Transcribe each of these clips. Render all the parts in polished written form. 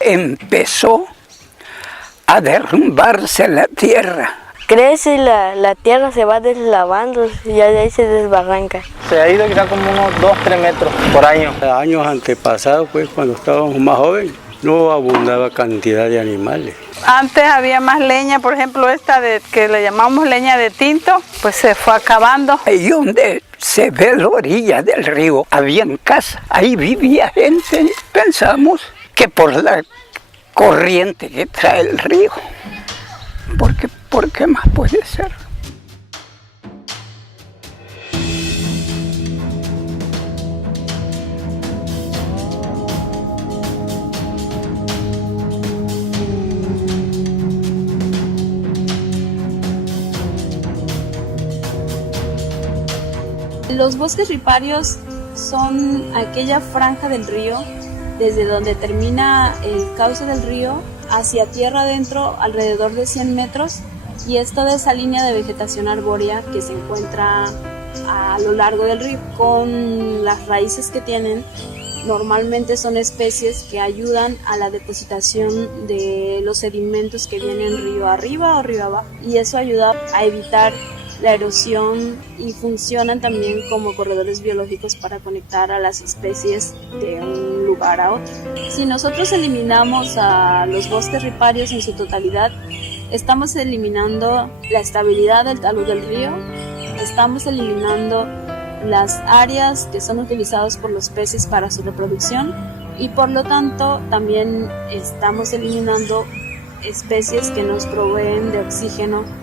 empezó a derrumbarse la tierra. Crece y la tierra se va deslavando y ya de ahí se desbarranca. Se ha ido quizás como unos 2-3 metros por año. Años antepasados, pues, cuando estábamos más jóvenes, no abundaba cantidad de animales. Antes había más leña, por ejemplo esta que le llamamos leña de tinto, pues se fue acabando. Ahí donde se ve la orilla del río, habían casas, ahí vivía gente. Pensamos que por la corriente que trae el río, porque ¿por qué más puede ser? Los bosques riparios son aquella franja del río desde donde termina el cauce del río hacia tierra adentro alrededor de 100 metros y es toda esa línea de vegetación arbórea que se encuentra a lo largo del río. Con las raíces que tienen, normalmente son especies que ayudan a la depositación de los sedimentos que vienen río arriba o río abajo y eso ayuda a evitar la erosión y funcionan también como corredores biológicos para conectar a las especies de un lugar a otro. Si nosotros eliminamos a los bosques riparios en su totalidad, estamos eliminando la estabilidad del talud del río, estamos eliminando las áreas que son utilizadas por los peces para su reproducción y por lo tanto también estamos eliminando especies que nos proveen de oxígeno.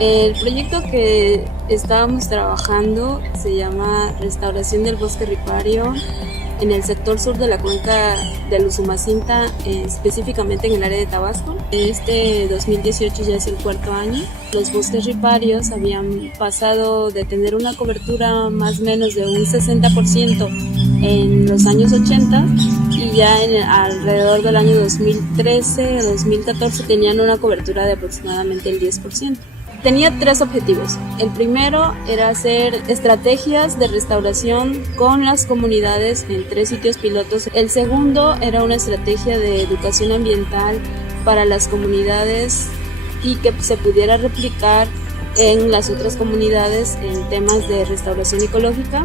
El proyecto que estábamos trabajando se llama Restauración del Bosque Ripario en el sector sur de la cuenca del Usumacinta, específicamente en el área de Tabasco. Este 2018 ya es el 4º año. Los bosques riparios habían pasado de tener una cobertura más o menos de un 60% en los años 80 y ya alrededor del año 2013-2014 tenían una cobertura de aproximadamente el 10%. Tenía 3 objetivos. El primero era hacer estrategias de restauración con las comunidades en 3 sitios pilotos. El segundo era una estrategia de educación ambiental para las comunidades y que se pudiera replicar en las otras comunidades en temas de restauración ecológica.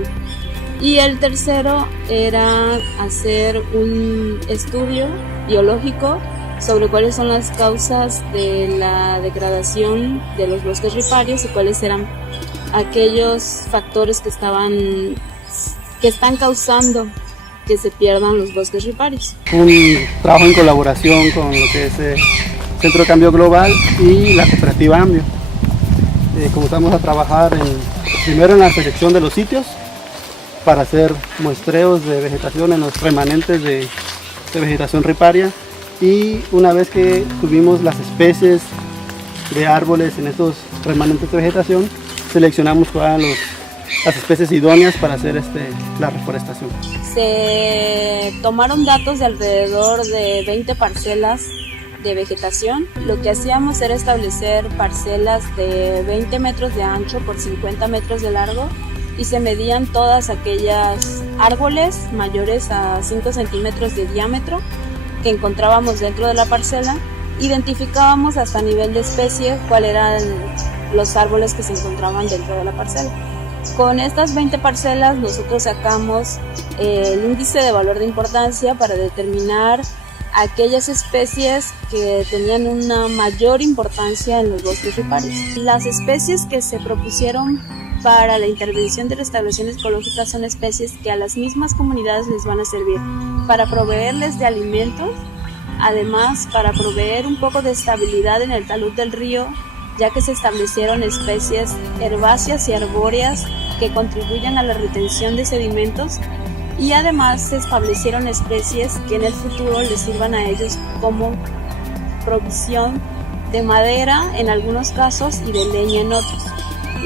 Y el tercero era hacer un estudio biológico sobre cuáles son las causas de la degradación de los bosques riparios y cuáles eran aquellos factores que están causando que se pierdan los bosques riparios. Un trabajo en colaboración con lo que es el Centro de Cambio Global y la cooperativa AMBIO. Comenzamos a trabajar primero en la selección de los sitios para hacer muestreos de vegetación en los remanentes de vegetación riparia. Y una vez que tuvimos las especies de árboles en estos remanentes de vegetación, seleccionamos todas las especies idóneas para hacer la reforestación. Se tomaron datos de alrededor de 20 parcelas de vegetación. Lo que hacíamos era establecer parcelas de 20 metros de ancho por 50 metros de largo y se medían todas aquellas árboles mayores a 5 centímetros de diámetro que encontrábamos dentro de la parcela, identificábamos hasta nivel de especie cuáles eran los árboles que se encontraban dentro de la parcela. Con estas 20 parcelas nosotros sacamos el índice de valor de importancia para determinar aquellas especies que tenían una mayor importancia en los bosques riparios. Las especies que se propusieron para la intervención de restauración ecológica son especies que a las mismas comunidades les van a servir para proveerles de alimentos, además para proveer un poco de estabilidad en el talud del río, ya que se establecieron especies herbáceas y arbóreas que contribuyen a la retención de sedimentos y además se establecieron especies que en el futuro les sirvan a ellos como provisión de madera en algunos casos y de leña en otros.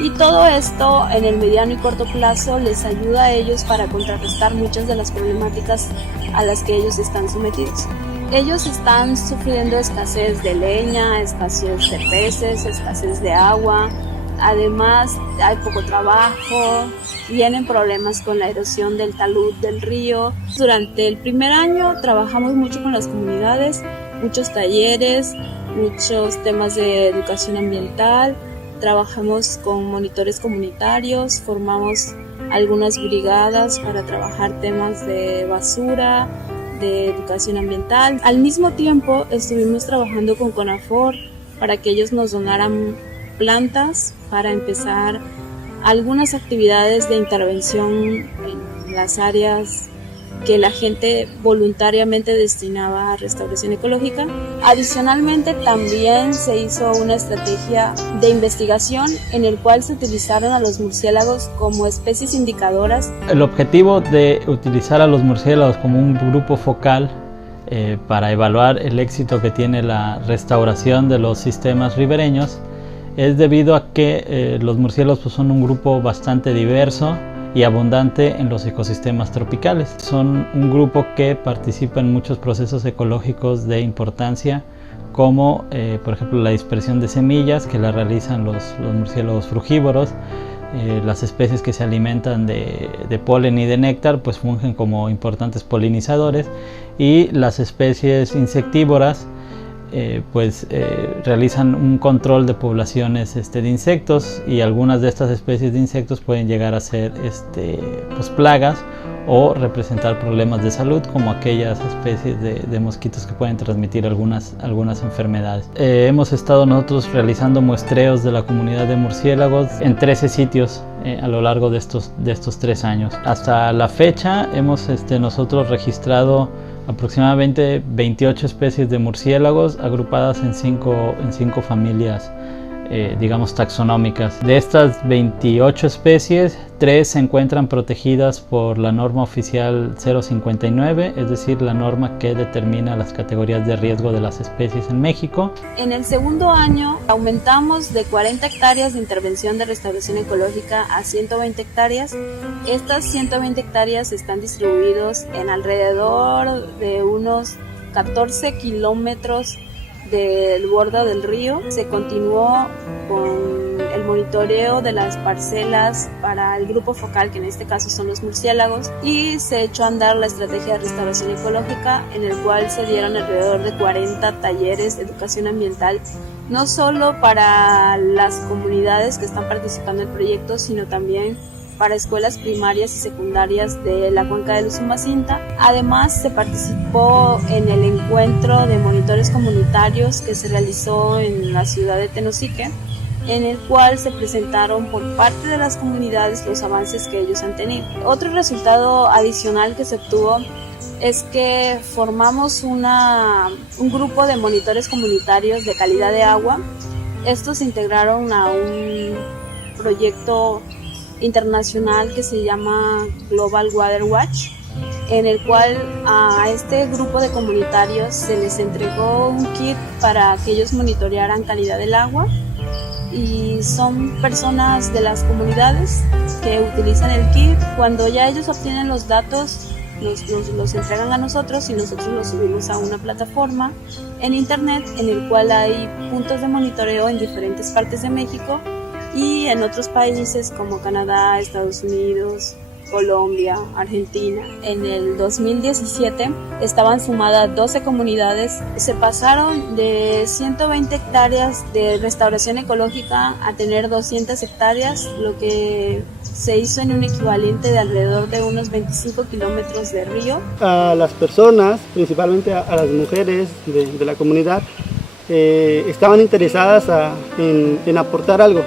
Y todo esto en el mediano y corto plazo les ayuda a ellos para contrarrestar muchas de las problemáticas a las que ellos están sometidos. Ellos están sufriendo escasez de leña, escasez de peces, escasez de agua. Además, hay poco trabajo, vienen problemas con la erosión del talud del río. Durante el primer año trabajamos mucho con las comunidades, muchos talleres, muchos temas de educación ambiental. Trabajamos con monitores comunitarios, formamos algunas brigadas para trabajar temas de basura, de educación ambiental. Al mismo tiempo estuvimos trabajando con CONAFOR para que ellos nos donaran plantas para empezar algunas actividades de intervención en las áreas que la gente voluntariamente destinaba a restauración ecológica. Adicionalmente, también se hizo una estrategia de investigación en el cual se utilizaron a los murciélagos como especies indicadoras. El objetivo de utilizar a los murciélagos como un grupo focal para evaluar el éxito que tiene la restauración de los sistemas ribereños es debido a que los murciélagos pues, son un grupo bastante diverso y abundante en los ecosistemas tropicales. Son un grupo que participa en muchos procesos ecológicos de importancia, como por ejemplo la dispersión de semillas que la realizan los murciélagos frugívoros. Las especies que se alimentan de polen y de néctar pues fungen como importantes polinizadores, y las especies insectívoras realizan un control de poblaciones de insectos, y algunas de estas especies de insectos pueden llegar a ser plagas o representar problemas de salud, como aquellas especies de mosquitos que pueden transmitir algunas enfermedades. Hemos estado nosotros realizando muestreos de la comunidad de murciélagos en 13 sitios a lo largo de estos 3 años. Hasta la fecha hemos nosotros registrado aproximadamente 28 especies de murciélagos agrupadas en 5 familias, digamos, taxonómicas. De estas 28 especies, 3 se encuentran protegidas por la norma oficial 059, es decir, la norma que determina las categorías de riesgo de las especies en México. En el segundo año aumentamos de 40 hectáreas de intervención de restauración ecológica a 120 hectáreas. Estas 120 hectáreas están distribuidos en alrededor de unos 14 kilómetros del borde del río. Se continuó con el monitoreo de las parcelas para el grupo focal, que en este caso son los murciélagos, y se echó a andar la estrategia de restauración ecológica, en el cual se dieron alrededor de 40 talleres de educación ambiental, no solo para las comunidades que están participando en el proyecto, sino también para escuelas primarias y secundarias de la cuenca del Usumacinta. Además, se participó en el encuentro de monitores comunitarios que se realizó en la ciudad de Tenosique, en el cual se presentaron por parte de las comunidades los avances que ellos han tenido. Otro resultado adicional que se obtuvo es que formamos un grupo de monitores comunitarios de calidad de agua. Estos se integraron a un proyecto internacional que se llama Global Water Watch, en el cual a este grupo de comunitarios se les entregó un kit para que ellos monitorearan calidad del agua, y son personas de las comunidades que utilizan el kit. Cuando ya ellos obtienen los datos, los entregan a nosotros, y nosotros los subimos a una plataforma en internet en el cual hay puntos de monitoreo en diferentes partes de México y en otros países como Canadá, Estados Unidos, Colombia, Argentina. En el 2017 estaban sumadas 12 comunidades. Se pasaron de 120 hectáreas de restauración ecológica a tener 200 hectáreas, lo que se hizo en un equivalente de alrededor de unos 25 kilómetros de río. A las personas, principalmente a las mujeres de la comunidad, estaban interesadas en aportar algo,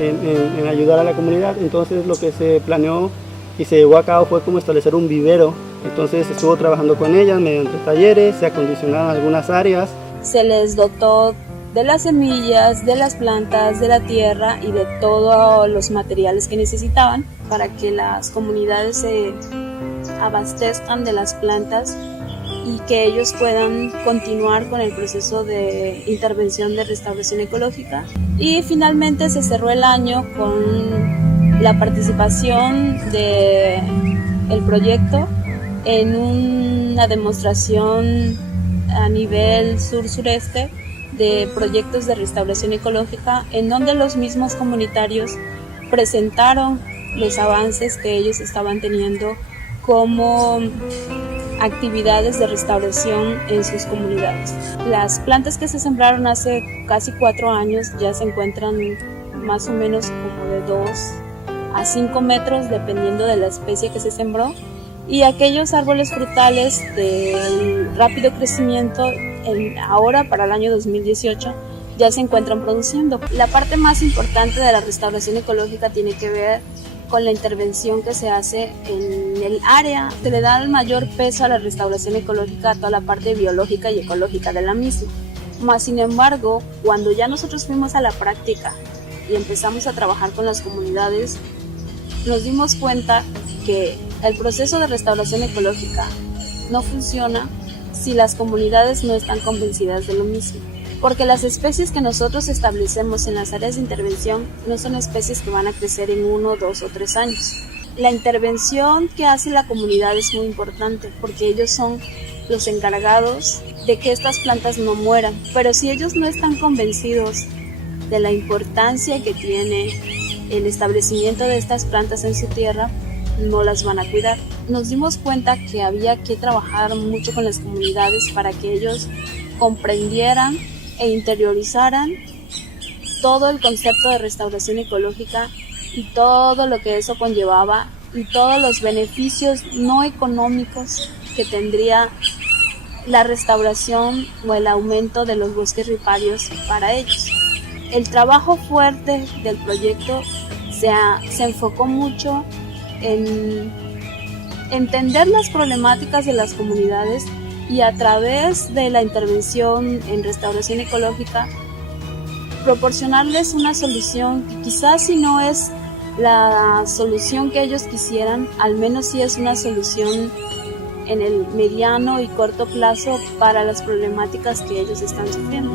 en ayudar a la comunidad. Entonces lo que se planeó y se llevó a cabo fue como establecer un vivero. Entonces estuvo trabajando con ellas mediante talleres, se acondicionaron algunas áreas. Se les dotó de las semillas, de las plantas, de la tierra y de todos los materiales que necesitaban para que las comunidades se abastezcan de las plantas y que ellos puedan continuar con el proceso de intervención de restauración ecológica. Y finalmente se cerró el año con la participación del proyecto en una demostración a nivel sur-sureste de proyectos de restauración ecológica, en donde los mismos comunitarios presentaron los avances que ellos estaban teniendo como actividades de restauración en sus comunidades. Las plantas que se sembraron hace casi 4 años ya se encuentran más o menos como de 2 a 5 metros dependiendo de la especie que se sembró, y aquellos árboles frutales de rápido crecimiento ahora para el año 2018 ya se encuentran produciendo. La parte más importante de la restauración ecológica tiene que ver con la intervención que se hace en el área. Se le da el mayor peso a la restauración ecológica a toda la parte biológica y ecológica de la misma. Más sin embargo, cuando ya nosotros fuimos a la práctica y empezamos a trabajar con las comunidades, nos dimos cuenta que el proceso de restauración ecológica no funciona si las comunidades no están convencidas de lo mismo. Porque las especies que nosotros establecemos en las áreas de intervención no son especies que van a crecer en 1, 2 o 3 años. La intervención que hace la comunidad es muy importante porque ellos son los encargados de que estas plantas no mueran. Pero si ellos no están convencidos de la importancia que tiene el establecimiento de estas plantas en su tierra, no las van a cuidar. Nos dimos cuenta que había que trabajar mucho con las comunidades para que ellos comprendieran e interiorizaran todo el concepto de restauración ecológica y todo lo que eso conllevaba y todos los beneficios no económicos que tendría la restauración o el aumento de los bosques riparios para ellos. El trabajo fuerte del proyecto se enfocó mucho en entender las problemáticas de las comunidades y a través de la intervención en restauración ecológica proporcionarles una solución que quizás si no es la solución que ellos quisieran, al menos sí es una solución en el mediano y corto plazo para las problemáticas que ellos están sufriendo.